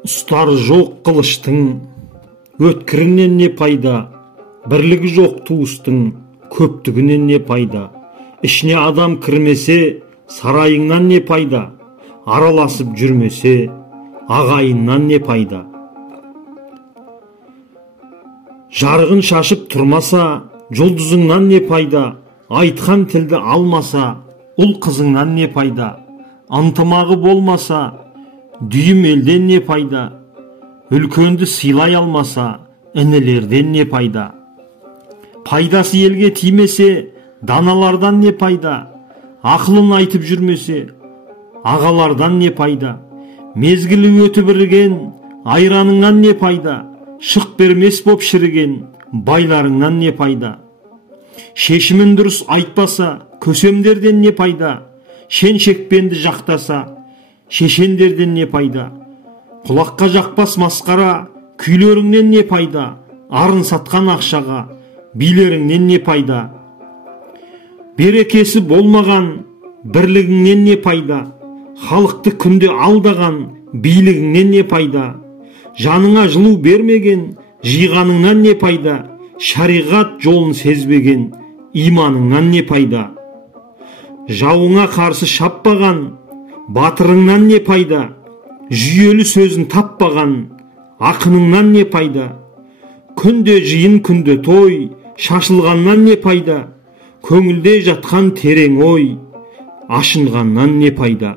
Ұстары жоқ қылыштың, өткірінен не пайда, бірлігі жоқ туыстың, көптігінен не пайда. Ішіне адам кірмесе, сарайыңнан не пайда, араласып жүрмесе, ағайыннан не пайда. Жарығын шашып тұрмаса, жұлдызыңнан не пайда, айтқан тілді алмаса, ұл қызыңнан не пайда. Ынтымағы болмаса, дүйім елден не пайда, үлкенді сыйлай алмаса, інілерден не пайда. Пайдасы елге тимесе, даналардан не пайда, ақылын айтып жүрмесе, ағалардан не пайда. Мезгілі өтіп іріген айраныңнан не пайда, шық бермес боп шіріген байларыңнан не пайда. Шешімін дұрыс айтпаса, көсемдерден не пайда, шен-шекпенді жақтаса, шешендерден не пайда. Құлаққа жақпас масқара, күйлеріңнен не пайда, арын сатқан ақшаға, билеріңнен не пайда. Берекесі болмаған бірлігіңнен не пайда, халықты күнде алдаған билігіңнен не пайда. Жаныңа жылу бермеген жиғаныңнан не пайда, шариғат жолын сезбеген иманыңнан не пайда. Жауыңа қарсы шаппаған батырыңнан не пайда, жүйелі сөзін таппаған ақыныңнан не пайда. Күнде жиын, күнде той, шашылғаннан не пайда, көңілде жатқан терең ой, ашынғаннан не пайда.